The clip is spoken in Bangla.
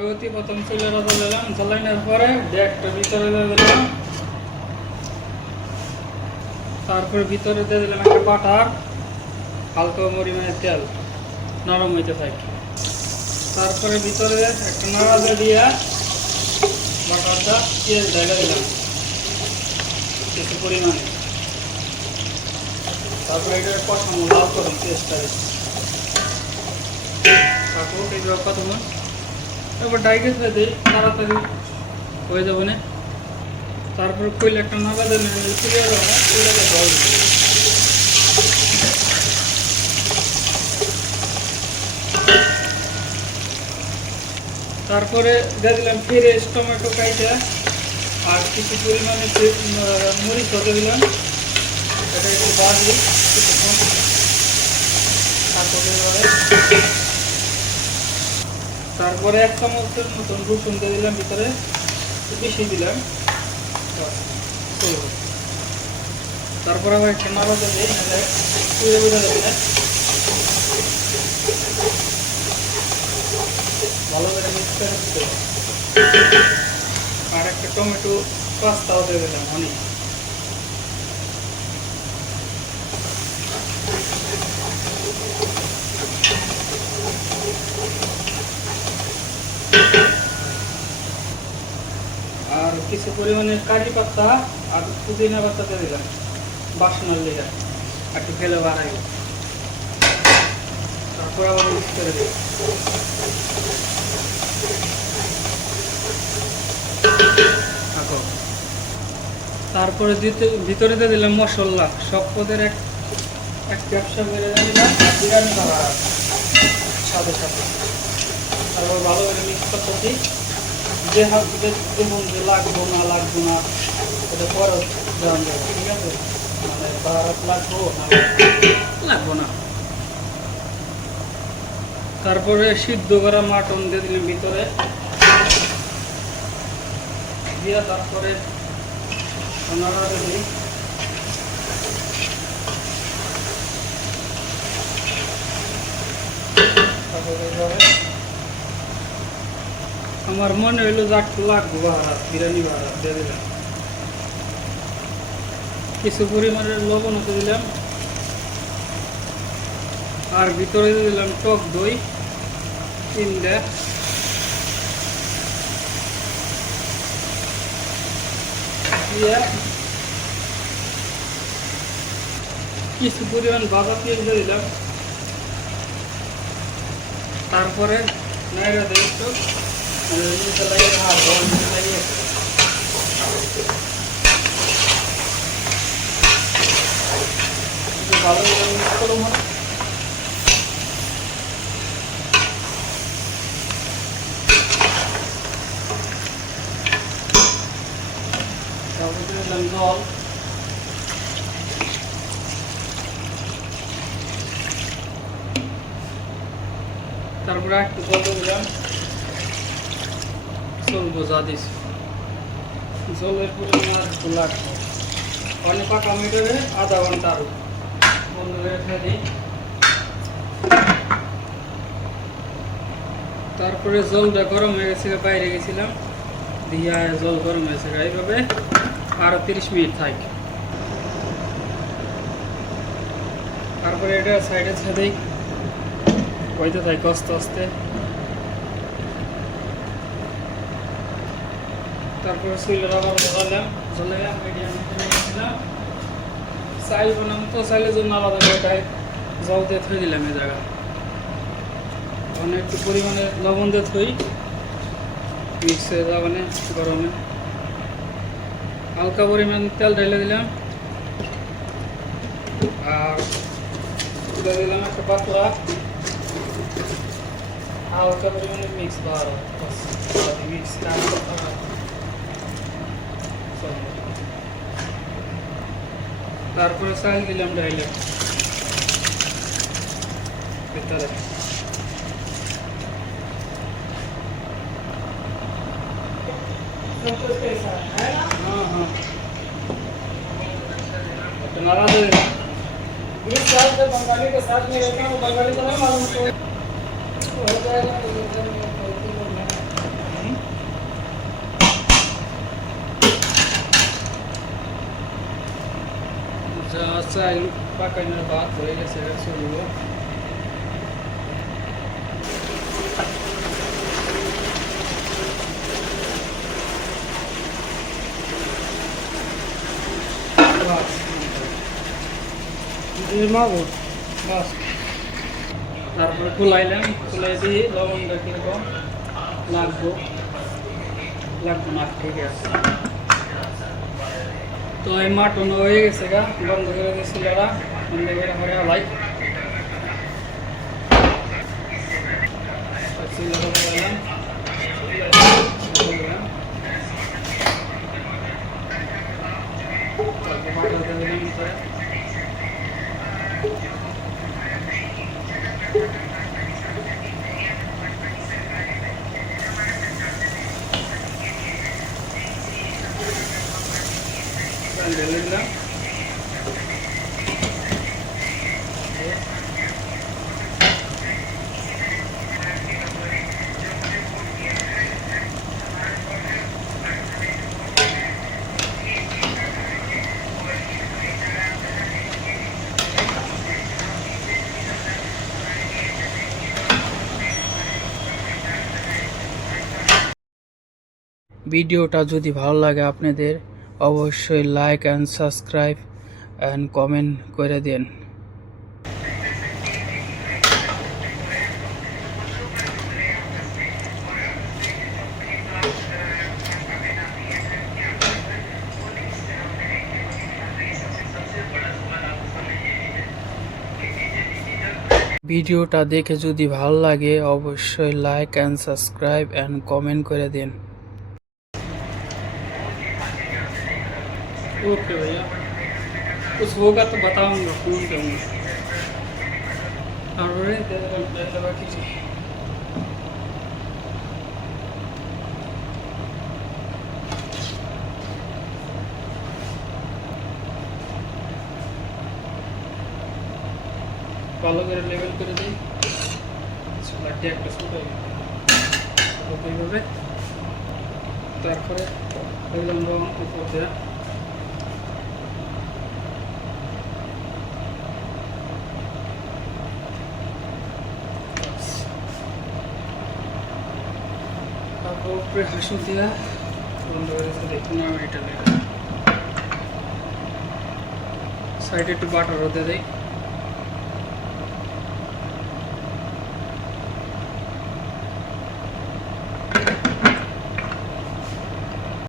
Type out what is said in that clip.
প্রথম চুলের দিলাম, জ্বালানোর পরে ডেকটা ভিতরে দিয়ে দিলাম, তারপরে ভিতরে দিয়ে দিলাম একটা বাটার, হালকা পরিমাণে তেল নরম হইতে থাকে। তারপরে ভিতরে একটা নাড়া দিয়ে বাটারটা পেঁয়াজ ঢেলে দিলাম কিছু পরিমাণে। তারপরে এটা কষানো লাল করুন পেঁয়াজটা তারপর এই কতক্ষণ তারপর ডাইগেস দিই তাড়াতাড়ি হয়ে যাবে না। তারপরে কইলে একটা নাগা দেন ফুলিয়ে দেবো না, ফুলে জল তারপরে দিয়ে দিলাম ফ্রেশ টমেটো কাইটা আর কিছু পরিমাণে মরিচ হতে দিলাম, এটা একটু বাড়ি কিছুক্ষণ। তারপরে 1 চামচের মতন রসুন দিয়ে দিলাম ভিতরে, বেশি দিলাম। তারপরে আবার একটা নাড়া দিয়ে পুড়ে বুঝে দেবে না, ভালো করে মিক্স করে দিতে। আর একটা টমেটো পাস্তাও দিয়ে দিলাম অনেক। আর কিছু পরিমাণে কারি পাতা আর পুদিনা পাতা দিয়ে দিলাম বাসনার লেগে একটু ফেলে বাড়াই। তারপর আবার মিক্স করে দিই। তারপরে ভিতরে দিয়ে দিলাম মশলা, সব পদের এক ব্যবসা করে দিলাম বিরিয়ানি খাবার সাথে সাথে। তারপর ভালো করে মিক্স করতেছি, যে দেখুন যে লাগবো না এটা পরে জানা যাবে, ঠিক আছে? মানে বারাত লাগবো না লাগবো না। তারপরে সিদ্ধ করা মাটন দিয়ে দিলাম ভিতরে দিয়ে, তারপরে দিই। আমার মনে হইলো যে একটু লাগবো বাহারাত, বিরিয়ানি বাহারাত দিয়ে দিলাম। কিছু পরিমাণের লবণ হতে দিলাম আর ভিতরে দিয়ে দিলাম টক দই 3টা। কিছু পরিমাণ ভাজা পেঁয়াজ দিয়ে দিলাম। তারপরে নাইরা দিয়ে একটু ভালো মিক্স করবো। তারপরে দিলাম জল, তারপরে একটু জল দিলাম, চলবো যা দিস জলের পরিমাণ একটু লাগবে। অনেক পাকা মিটারে আধা ঘন্টা আরো বন্ধ রেখে দিই। তারপরে জলটা গরম হয়ে গেছে, বাইরে গেছিলাম দিয়া জল গরম হয়েছে, এইভাবে আরো 30 মিনিট থাকে। তারপরে এটা সাইডে ছেড়ে হইতে থাকে আস্তে আস্তে। তারপরে চুলের আবার জ্বালাম মিডিয়ামে রেখেছিলাম। চাইল বানাম তো চাইলের জন্য আলাদা করে জল দিয়ে থই দিলাম এই জায়গা, মানে একটু পরিমাণে লবণ দিয়ে থই মিক্স হয়ে যাবে না গরমে। হালকা পরিমাণ তেল ঢেলে দিলাম আর দিলাম একটা পাতলা হালকা পরিমাণে মিক্স বাড়ো মিক্স। তারপরে চাল দিলাম ডাইলেক্ট ভিতরে। नारा दे देना। 20 साल से बंगाली के साथ में रहता हूँ, बंगाली को नहीं मालूम तो हो जाएगा। চাল পাকানোর ভাত হয়ে গেছে, চলব। তারপরে খুলাইলাম, খুলাই দিয়ে লবণটা কিরকম লাগবো না, ঠিক আছে। তো এই মাটন হয়ে গেছে গা, বন্ধ করে দিয়েছিল, বন্ধ করে হয়ে হলাই দিলাম। ভিডিওটা যদি ভালো লাগে আপনাদের, অবশ্যই like and subscribe and comment করে দেন। ভিডিওটা দেখে যদি ভালো লাগে অবশ্যই like and subscribe and comment করে দেন। ओके भैया, कुछ होगा तो बताऊंगा, फोन करूँगा। और लगा कीजिए। ভালো করে লেভেল করে দিই, লাঠি একটা ছোট এইভাবে। তারপরে একদম রং উপর দেওয়া, তারপর উপরে হাসু দেওয়া, বন্ধ করে দেখুন। আমি এটা সাইডে একটু বাটার হতে দেয়।